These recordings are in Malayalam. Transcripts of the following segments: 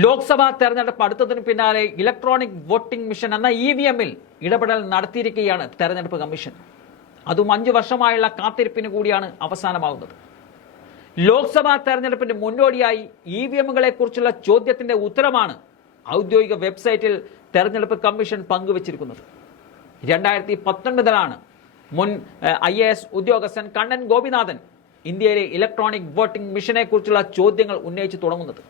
ലോക്സഭാ തെരഞ്ഞെടുപ്പ് അടുത്തതിന് പിന്നാലെ ഇലക്ട്രോണിക് വോട്ടിംഗ് മിഷൻ എന്ന ഇ വി എമ്മിൽ ഇടപെടൽ നടത്തിയിരിക്കുകയാണ് തെരഞ്ഞെടുപ്പ് കമ്മീഷൻ. അതും അഞ്ചു വർഷമായുള്ള കാത്തിരിപ്പിന് കൂടിയാണ് അവസാനമാകുന്നത്. ലോക്സഭാ തെരഞ്ഞെടുപ്പിന്റെ മുന്നോടിയായി ഇ വി എമ്മുകളെ കുറിച്ചുള്ള ചോദ്യത്തിന്റെ ഉത്തരമാണ് ഔദ്യോഗിക വെബ്സൈറ്റിൽ തെരഞ്ഞെടുപ്പ് കമ്മീഷൻ പങ്കുവച്ചിരിക്കുന്നത്. രണ്ടായിരത്തി പത്തൊൻപതിലാണ് മുൻ ഐ എ എസ് ഉദ്യോഗസ്ഥൻ കണ്ണൻ ഗോപിനാഥൻ ഇന്ത്യയിലെ ഇലക്ട്രോണിക് വോട്ടിംഗ് മിഷനെ കുറിച്ചുള്ള ചോദ്യങ്ങൾ ഉന്നയിച്ചു തുടങ്ങുന്നത്.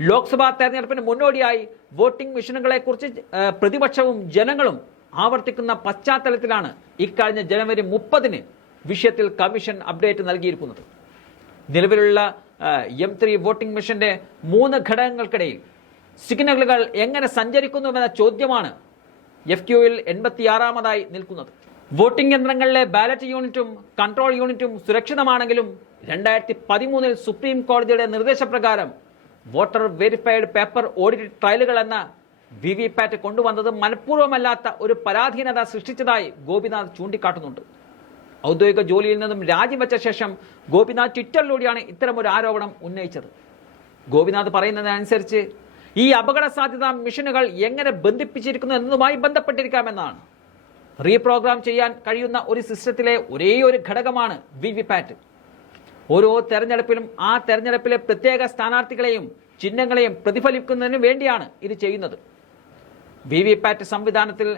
ലോക്സഭാ തെരഞ്ഞെടുപ്പിന് മുന്നോടിയായി വോട്ടിംഗ് മെഷീനുകളെ കുറിച്ച് പ്രതിപക്ഷവും ജനങ്ങളും ആവർത്തിക്കുന്ന പശ്ചാത്തലത്തിലാണ് ഇക്കഴിഞ്ഞ ജനുവരി മുപ്പതിന് വിഷയത്തിൽ കമ്മീഷൻ അപ്ഡേറ്റ് നൽകിയിരിക്കുന്നത്. നിലവിലുള്ള എം ത്രീ വോട്ടിംഗ് മെഷീന്റെ മൂന്ന് ഘടകങ്ങൾക്കിടയിൽ സിഗ്നലുകൾ എങ്ങനെ സഞ്ചരിക്കുന്നുവെന്ന ചോദ്യമാണ് എഫ് ക്യുവിൽ എൺപത്തിയാറാമതായി നിൽക്കുന്നത്. വോട്ടിംഗ് യന്ത്രങ്ങളിലെ ബാലറ്റ് യൂണിറ്റും കൺട്രോൾ യൂണിറ്റും സുരക്ഷിതമാണെങ്കിലും രണ്ടായിരത്തി പതിമൂന്നിൽ സുപ്രീം കോടതിയുടെ നിർദ്ദേശപ്രകാരം വോട്ടർ വെരിഫൈഡ് പേപ്പർ ഓഡിറ്റ് ട്രയലുകൾ എന്ന വി വി പാറ്റ് കൊണ്ടുവന്നത് മനഃപൂർവമല്ലാത്ത ഒരു പരാധീനത സൃഷ്ടിച്ചതായി ഗോപിനാഥ് ചൂണ്ടിക്കാട്ടുന്നുണ്ട്. ഔദ്യോഗിക ജോലിയിൽ നിന്നും രാജിവെച്ച ശേഷം ഗോപിനാഥ് ട്വിറ്ററിലൂടെയാണ് ഒരു ആരോപണം ഉന്നയിച്ചത്. ഗോപിനാഥ് പറയുന്നതനുസരിച്ച് ഈ അപകട സാധ്യതാ മിഷനുകൾ എങ്ങനെ ബന്ധിപ്പിച്ചിരിക്കുന്നു എന്നതുമായി ബന്ധപ്പെട്ടിരിക്കാമെന്നാണ്. റീപ്രോഗ്രാം ചെയ്യാൻ കഴിയുന്ന ഒരു സിസ്റ്റത്തിലെ ഒരേ ഒരു ഘടകമാണ് വി വി പാറ്റ്. ഓരോ തെരഞ്ഞെടുപ്പിലും ആ തെരഞ്ഞെടുപ്പിലെ പ്രത്യേക സ്ഥാനാർത്ഥികളെയും ചിഹ്നങ്ങളെയും പ്രതിഫലിക്കുന്നതിനു വേണ്ടിയാണ് ഇത് ചെയ്യുന്നത്. വി വി പാറ്റ് സംവിധാനത്തിൽ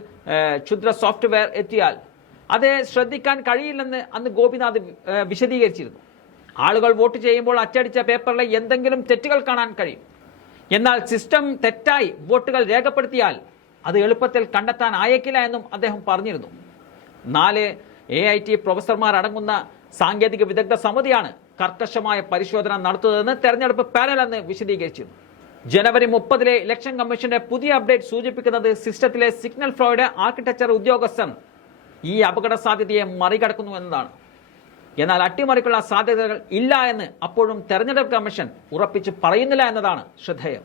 ക്ഷുദ്ര സോഫ്റ്റ്വെയർ എത്തിയാൽ അത് ശ്രദ്ധിക്കാൻ കഴിയില്ലെന്ന് അന്ന് ഗോപിനാഥ് വിശദീകരിച്ചിരുന്നു. ആളുകൾ വോട്ട് ചെയ്യുമ്പോൾ അച്ചടിച്ച പേപ്പറിലെ എന്തെങ്കിലും തെറ്റുകൾ കാണാൻ കഴിയും. എന്നാൽ സിസ്റ്റം തെറ്റായി വോട്ടുകൾ രേഖപ്പെടുത്തിയാൽ അത് എളുപ്പത്തിൽ കണ്ടെത്താൻ ആയേക്കില്ല എന്നും അദ്ദേഹം പറഞ്ഞിരുന്നു. നാല് എ ഐ ടി പ്രൊഫസർമാർ അടങ്ങുന്ന സാങ്കേതിക വിദഗ്ധ സമിതിയാണ് കർക്കശമായ പരിശോധന നടത്തുന്നതെന്ന് തെരഞ്ഞെടുപ്പ് പാനൽ അന്ന് വിശദീകരിച്ചിരുന്നു. ജനുവരി മുപ്പതിലെ ഇലക്ഷൻ കമ്മീഷന്റെ പുതിയ അപ്ഡേറ്റ് സൂചിപ്പിക്കുന്നത് സിസ്റ്റത്തിലെ സിഗ്നൽ ഫ്ലോയുടെ ആർക്കിടെക്ചർ ഉദ്യോഗസ്ഥൻ ഈ അപകട സാധ്യതയെ മറികടക്കുന്നു എന്നതാണ്. എന്നാൽ അട്ടിമറിക്കുള്ള സാധ്യതകൾ ഇല്ല എന്ന് അപ്പോഴും തെരഞ്ഞെടുപ്പ് കമ്മീഷൻ ഉറപ്പിച്ച് പറയുന്നില്ല എന്നതാണ് ശ്രദ്ധേയം.